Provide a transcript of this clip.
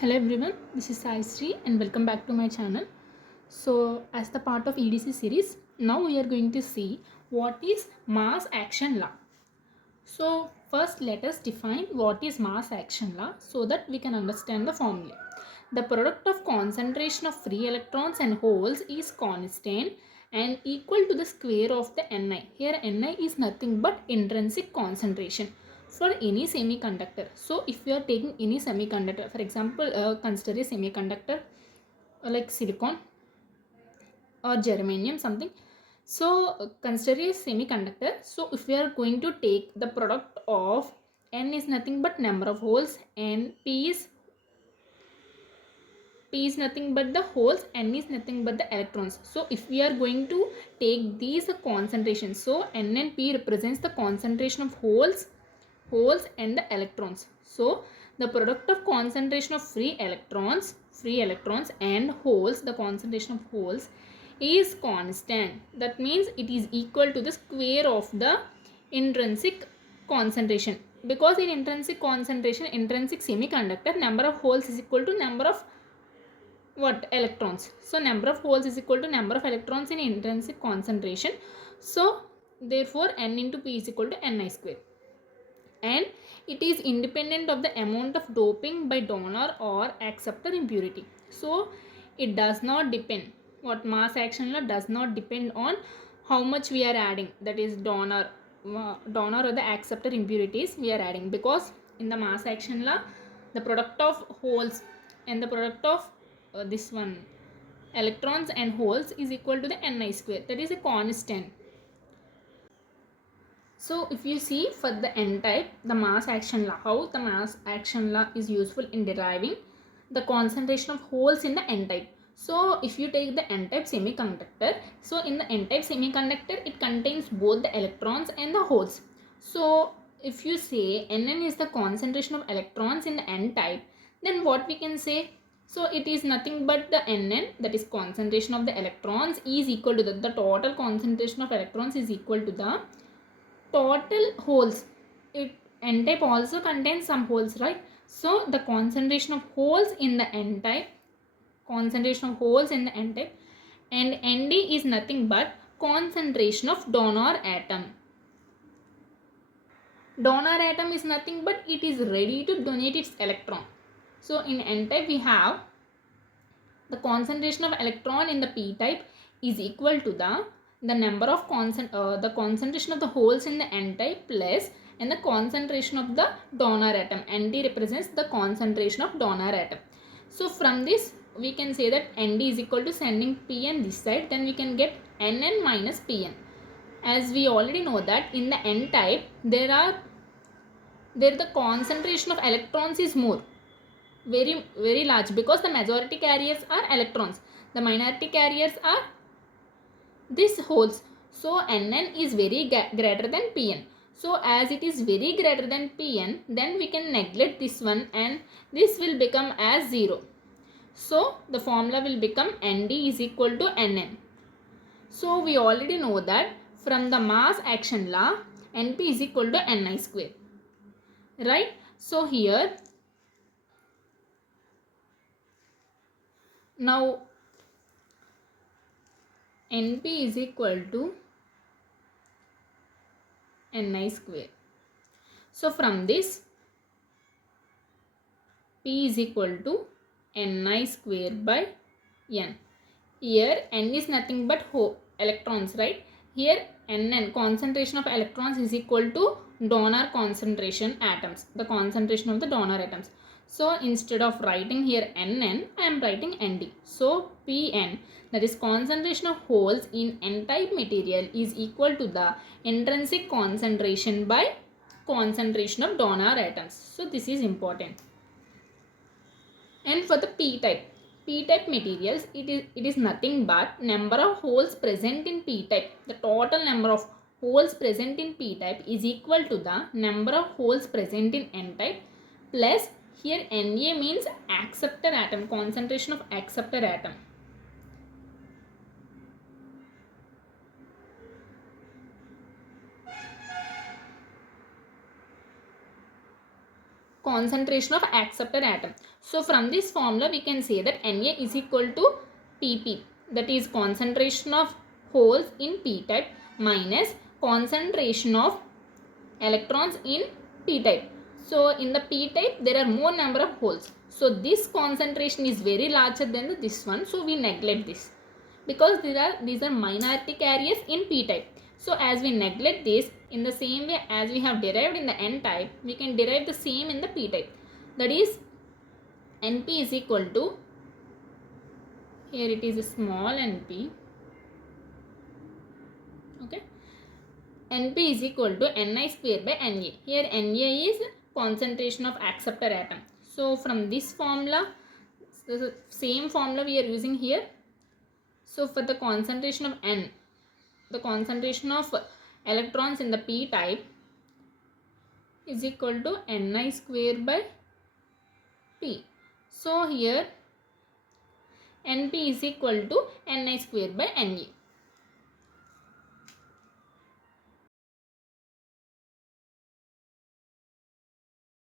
Hello everyone, this is Sai Sri and welcome back to my channel. So as the part of EDC series, now we are going to see what is mass action law. So first let us define what is mass action law so that we can understand the formula. The product of concentration of free electrons and holes is constant and equal to the square of the Ni. Here Ni is nothing but intrinsic concentration for any semiconductor. So if you are taking any semiconductor, for example, consider a semiconductor like silicon or germanium something. So consider a semiconductor. So if we are going to take the product of N is nothing but number of holes and P is nothing but the holes, N is nothing but the electrons. So if we are going to take these concentrations, so N and P represents the concentration of holes and the electrons. So the product of concentration of free electrons and holes, the concentration of holes is constant. That means it is equal to the square of the intrinsic concentration, because in intrinsic concentration, intrinsic semiconductor, number of holes is equal to number of electrons. So number of holes is equal to number of electrons in intrinsic concentration. So therefore N into P is equal to Ni square, and it is independent of the amount of doping by donor or acceptor impurity. So it does not depend, what mass action law does not depend on how much we are adding, that is donor or the acceptor impurities we are adding, because in the mass action law the product of holes and the product of this one electrons and holes is equal to the Ni square, that is a constant. So if you see for the N type, the mass action law, how the mass action law is useful in deriving the concentration of holes in the N type. So if you take the N type semiconductor, so in the N type semiconductor it contains both the electrons and the holes. So if you say Nn is the concentration of electrons in the N type, then what we can say? So it is nothing but the Nn, that is concentration of the electrons, is equal to the total concentration of electrons is equal to the total holes. It N type also contains some holes, right? So the concentration of holes in the N type, concentration of holes in the N type, and Nd is nothing but concentration of donor atom. Donor atom is nothing but it is ready to donate its electron. So in N type we have the concentration of electron in the P type is equal to the number of the concentration of the holes in the N type plus and the concentration of the donor atom. Nd represents the concentration of donor atom. So from this we can say that Nd is equal to sending Pn this side, then we can get Nn minus Pn. As we already know that in the N type there the concentration of electrons is more, very large, because the majority carriers are electrons, the minority carriers are these holes. So Nn is very greater than Pn. So as it is very greater than Pn, then we can neglect this one and this will become as 0. So the formula will become Nd is equal to Nn. So we already know that from the mass action law, Np is equal to Ni square, right? So here now Np is equal to Ni square. So from this P is equal to Ni square by N. Here N is nothing but electrons, right? Here Nn, concentration of electrons, is equal to donor concentration atoms, the concentration of the donor atoms. So instead of writing here Nn, I am writing Nd. So Pn, that is concentration of holes in N-type material, is equal to the intrinsic concentration by concentration of donor atoms. So this is important. And for the P-type materials, it is nothing but number of holes present in P-type. The total number of holes present in P-type is equal to the number of holes present in N-type plus here Na means acceptor atom, concentration of acceptor atom. concentration of acceptor atom. So from this formula we can say that Na is equal to Pp, that is concentration of holes in p-type minus concentration of electrons in p-type. So in the p-type there are more number of holes, so this concentration is very larger than this one, so we neglect this because these are minority carriers in p-type. So as we neglect this, in the same way as we have derived in the n-type, we can derive the same in the p-type. That is Np is equal to, here it is a small np, okay, Np is equal to Ni square by Na. Here Na is concentration of acceptor atom. So from this formula, the same formula we are using here. So for the concentration of N, the concentration of electrons in the p type is equal to Ni square by P. So here Np is equal to Ni square by Na.